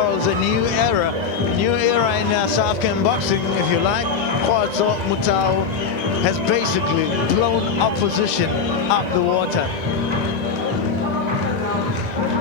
It's a new era in South African boxing, if you like. Khotso Motau has basically blown opposition up the water.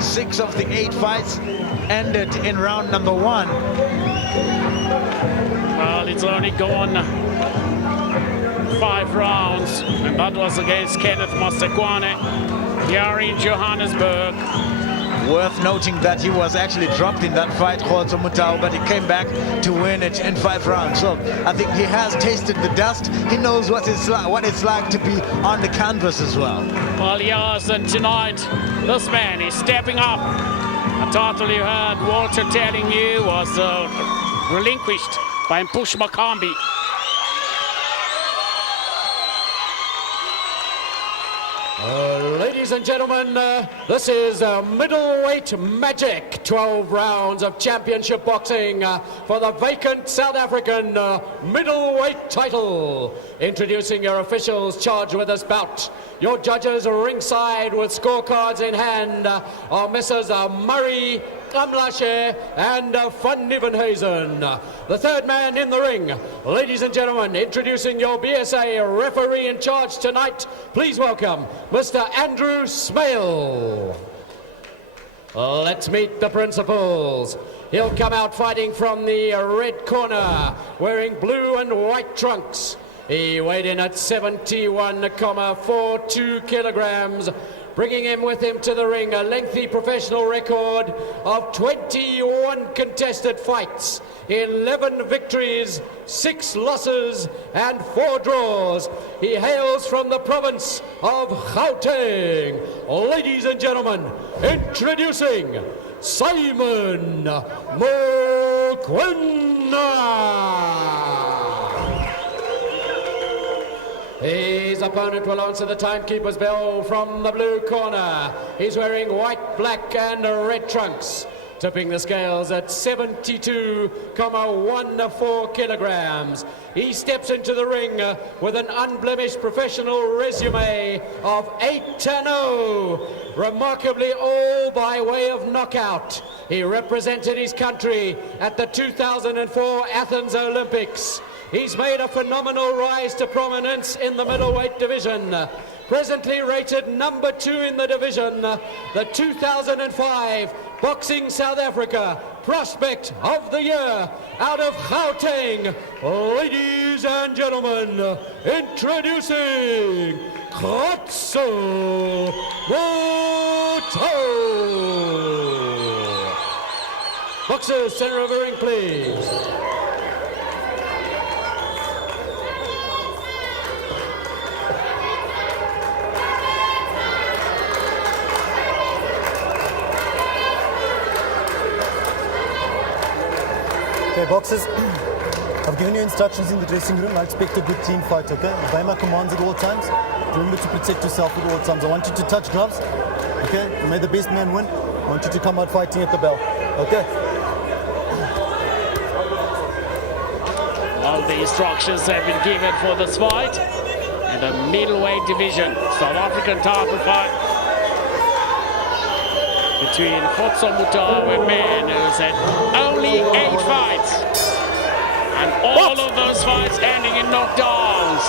6 of the 8 fights ended in round number 1. Well, it's only gone 5 rounds, and that was against Kenneth Mokoena here in Johannesburg. Worth noting that he was actually dropped in that fight, Khotso Motau, but he came back to win it in 5 rounds. So I think he has tasted the dust. He knows what it's like to be on the canvas as well. Well, yes, and tonight this man is stepping up. A title you heard Walter telling you was relinquished by Mpush Makambi. Ladies and gentlemen, this is middleweight magic. 12 rounds of championship boxing for the vacant South African middleweight title. Introducing your officials charged with this bout. Your judges ringside with scorecards in hand are Messrs. Murray, Amlashe and Van Nieuwenhuizen. The third man in the ring. Ladies and gentlemen, introducing your BSA referee in charge tonight. Please welcome Mr. Andrew Smale. Let's meet the principals. He'll come out fighting from the red corner, wearing blue and white trunks. He weighed in at 71.42 kilograms. Bringing him with him to the ring, a lengthy professional record of 21 contested fights, 11 victories, 6 losses and 4 draws. He hails from the province of Gauteng. Ladies and gentlemen, introducing Simon Mokoena. His opponent will answer the timekeeper's bell from the blue corner. He's wearing white, black and red trunks, tipping the scales at 72.14 kilograms. He steps into the ring with an unblemished professional resume of 8-0, remarkably all by way of knockout. He represented his country at the 2004 Athens Olympics. He's made a phenomenal rise to prominence in the middleweight division. Presently rated number 2 in the division, the 2005 Boxing South Africa Prospect of the Year out of Gauteng. Ladies and gentlemen, introducing Khotso Motau. Boxers, center of the ring, please. Okay, boxers, I've given you instructions in the dressing room. I expect a good clean fight, okay? Obey my commands at all times. Remember to protect yourself at all times. I want you to touch gloves, okay? May the best man win. I want you to come out fighting at the bell, okay? All the instructions have been given for this fight in the middleweight division. South African title fight between Khotso Motau, a man who's had only 8 fights, and all of those fights ending in knockdowns.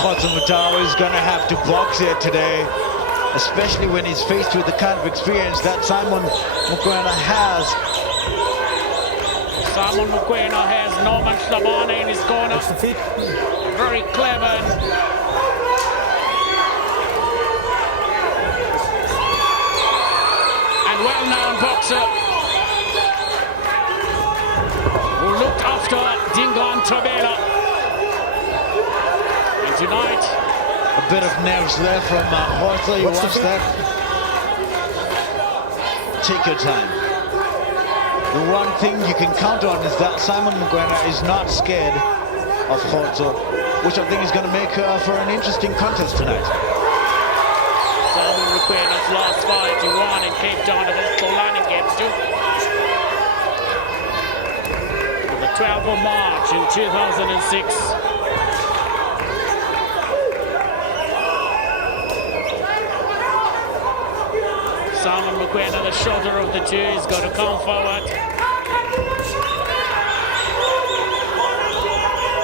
Khotso Motau is going to have to box here today, especially when he's faced with the kind of experience that Simon Mokoena has. Simon Mokoena has Norman Shabana in his corner. Watch the feet. Very clever. Well-known boxer who looked after Dingaan Tobela. And tonight, a bit of nerves there from Khotso. You watch that. Take your time. The one thing you can count on is that Simon Mokoena is not scared of Khotso, which I think is going to make for an interesting contest tonight. Simon Mokoena's last fight, he won in Cape Town against Kolani Games too. On the 12th of March in 2006. Simon Mokoena, the shorter of the two, is going to come forward.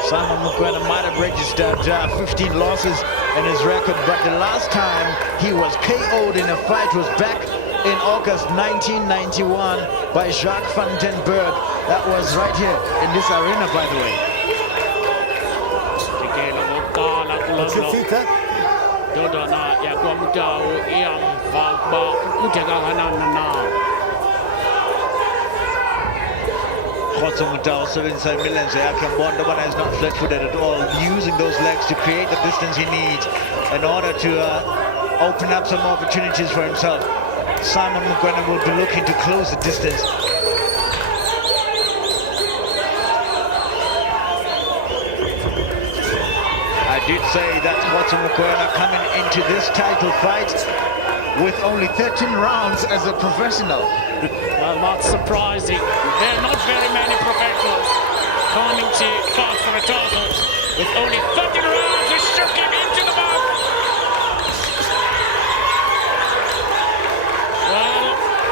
Simon Mokoena might have registered 15 losses in his record, but the last time he was KO'd in a fight was back in August 1991 by Jacques van den Berg. That was right here in this arena, by the way. What's your feet, huh? Khotso Motau, 77 millions. Wonder is not flat-footed at all, using those legs to create the distance he needs in order to open up some opportunities for himself. Simon Mokoena will be looking to close the distance. I did say that Khotso Motau coming into this title fight with only 13 rounds as a professional. Well, not surprising. There are not very many professionals coming to fight for a title with only 13 rounds. We shook him into the mouth. Well,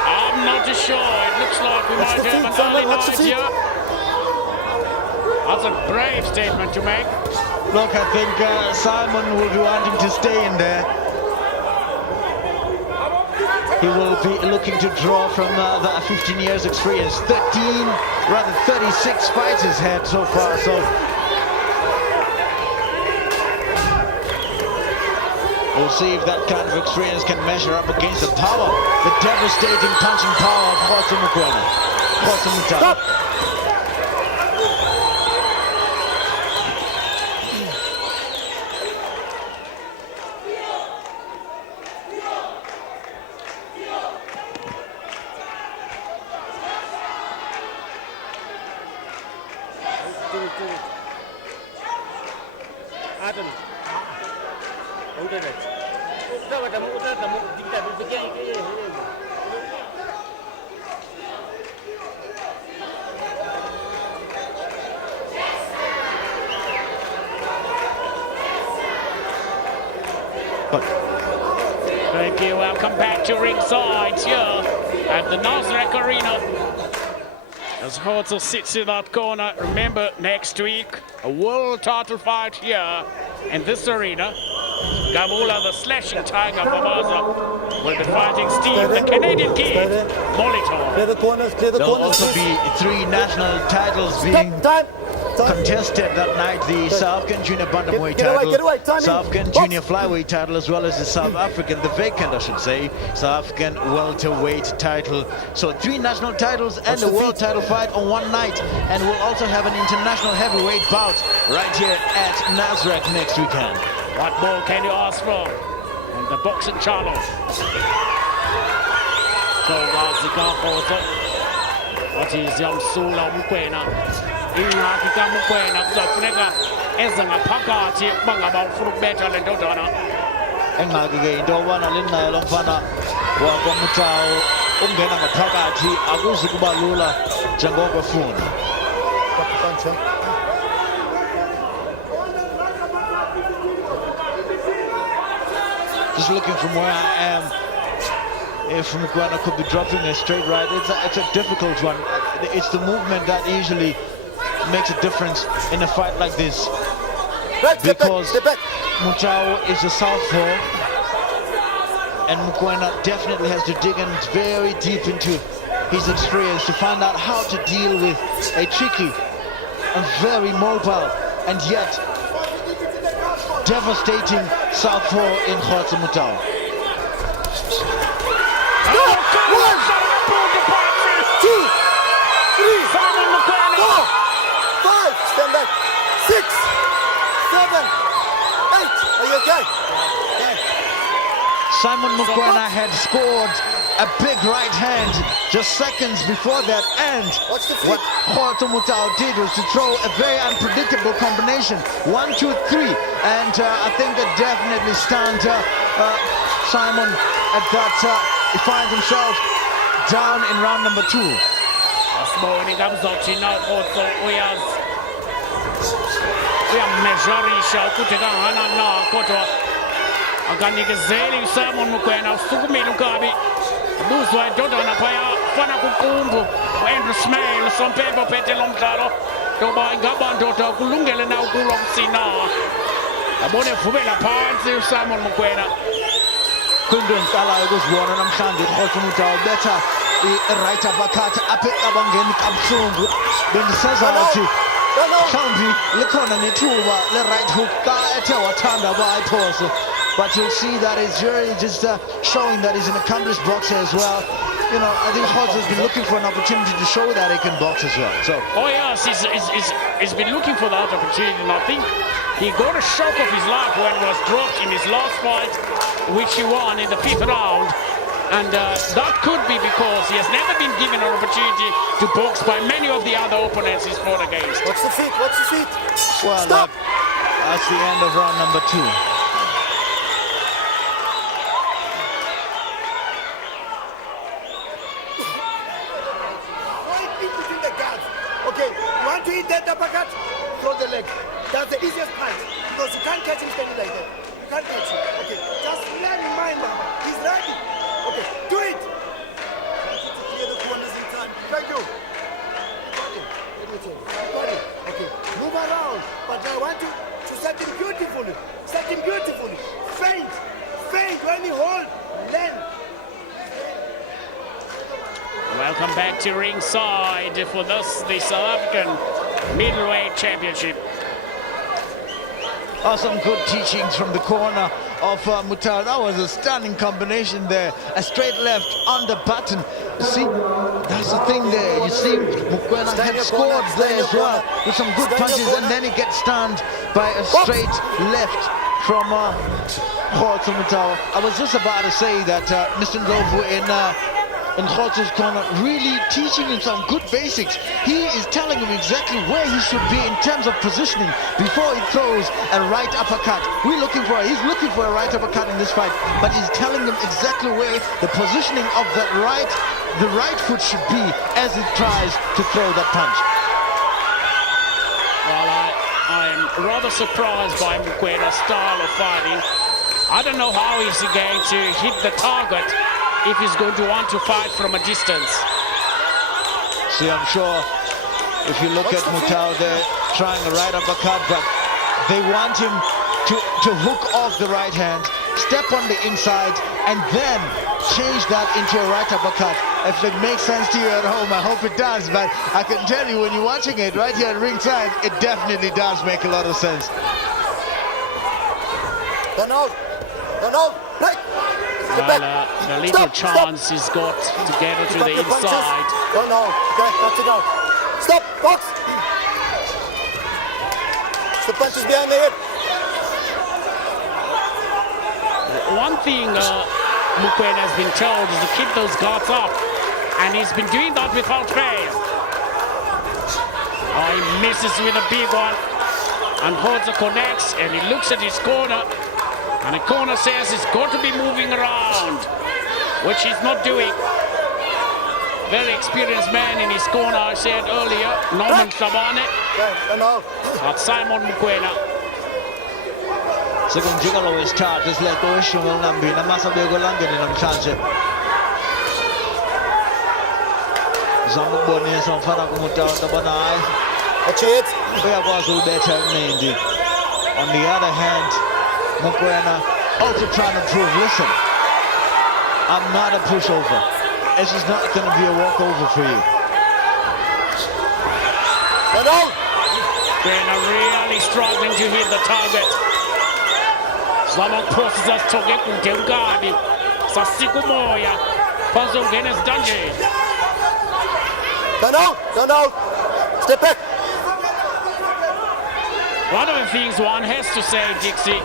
I'm not too sure. It looks like we might have an early night here. That's a brave statement to make. Look, I think Simon will be wanting to stay in there. He will be looking to draw from the 15 years experience. 36 fights he's had so far. So we'll see if that kind of experience can measure up against the power, the devastating punching power of Khotso Mokoena. Khotso Motau. Thank you. Welcome back to ringside here at the Nasrec Arena. As Khotso sits in that corner, remember next week a world title fight here in this arena. Gabula, the slashing tiger Babaza, will be fighting Steve, the Canadian kid, Molitor. Clear the corners, clear the corners. There'll also be 3 national titles being contested that night: the South African Junior Bantamweight title, South African Junior Flyweight title, as well as the South African, the vacant I should say, South African welterweight title. So 3 national titles and a world title fight on one night, and we'll also have an international heavyweight bout right here at Nasrec next weekend. What more can you ask for on the boxing channel? So Razika Khotso, what is Yamsula Mokoena? Ingakika Mokoena kuzafuneka eze ngaphakathi bangaba ufuna ukubetha le ndodana. Engake-ke into obana lenayo lo mfana wakwaMotau ungena ngaphakathi akuzi kuba lula njengoko efuna. Just looking from where I am, if Mokoena could be dropping a straight right, it's a difficult one. It's the movement that usually makes a difference in a fight like this, because Motau is a southpaw, and Mokoena definitely has to dig in very deep into his experience to find out how to deal with a tricky and very mobile and yet devastating southpaw in Khotso Motau. Stand back. 6, 7, 8. Are you okay? Okay. Simon Mokoena had scored a big right hand just seconds before that, and what Khotso Motau did was to throw a very unpredictable combination. 1, 2, 3, and I think that definitely stunned Simon at that. He finds himself down in round number 2. Uyameasurisha ukuthi kangana na kodwa akanikezeli Simon Mokoena usukumile ukabi Buzwa edodana phaya fana kuqumbu Andrew Smale sompembo phethe lo mdlalo ngoba ingaba ndoda kulungele na ukulwa kusina abone vubela phansi uSimon Mokoena kwinto endiqalayo ukuzibona namhlanje Khotso Motau betha i-right uppercut apha eqabangeni kabuhlungu bendisazathi mhlawumbi likhona nethuba le-right hook xa ethe wathanda uba ayiphose. But you'll see that it's really just showing that he's an accomplished boxer as well. You know, I think Khotso's been looking for an opportunity to show that he can box as well. So. Oh yes, he's been looking for that opportunity, and I think he got a shock of his life when he was dropped in his last fight, which he won in the 5th round. And that could be because he has never been given an opportunity to box by many of the other opponents he's fought against. Watch the feet, watch the feet. Well, Stop. That's the end of round number 2. Okay, you want to hit that uppercut? Throw the leg. That's the easiest part because you can't catch him standing like that. You can't catch him. Okay, just let him mind, Mama. He's ready. Okay, do it. Clear the corners in time. Thank you. Got it. Got it. Okay, move around. But I want you to set him beautifully. Set him beautifully. Feint. Feint when you hold. Land. Welcome back to ringside for the South African middleweight championship. Some good teachings from the corner of Motau. That was a stunning combination there. A straight left on the button. See, that's the thing there. You see, Mokoena had scored there as well with some good punches, and then he gets stunned by a straight left from Khotso Motau. I was just about to say that Mr. Ndlovu in Khotso's corner, really teaching him some good basics. He is telling him exactly where he should be in terms of positioning before he throws a right uppercut. He's looking for a right uppercut in this fight, but he's telling him exactly where the positioning of the right foot should be as he tries to throw that punch. Well, I am rather surprised by Mokoena's style of fighting. I don't know how he's going to hit the target if he's going to want to fight from a distance. See, I'm sure if you look at Motau, they're trying a right uppercut, but they want him to hook off the right hand, step on the inside, and then change that into a right uppercut. If it makes sense to you at home, I hope it does, but I can tell you when you're watching it right here at ringside, it definitely does make a lot of sense. Turn out, break. Well, the little chance he's got to get it to the inside. Oh no, okay, that's it out. Stop, box. The punches behind the head. One thing Mokoena has been told is to keep those guards up, and he's been doing that without fail. Oh, he misses with a big one, and Khotso connects, and he looks at his corner. And the corner says he's got to be moving around, which he's not doing. Very experienced man in his corner, I said earlier, Norman Sabane, but Simon Mokoena. Sekunjikalo wesithathu isileko weshumi elinambini amasabeko elangeni namhlanje. Zama ukubonisa umfana kuMotau ndabona hayi uyakwazi ukubetha ekunindi. On the other hand, Mokoena also trying to prove, listen, I'm not a pushover. This is not going to be a walkover for you. Mokoena really struggling to hit the target. Zama ukuphosisa sithoke kude ukabi. Sasika umoya. Phansi ungena ezitanjeni. Turn out. Step back. One of the things one has to say, Dixie,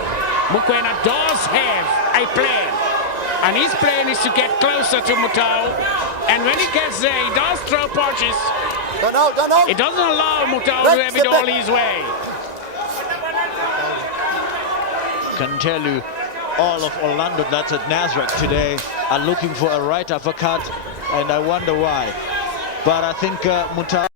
Mokoena does have a plan, and his plan is to get closer to Motau, and when he gets there, he does throw punches. Turn out. It doesn't allow Motau to have it all his way. Can tell you, all of Orlando that's at Nasrec today are looking for a right uppercut, and I wonder why. But I think Motau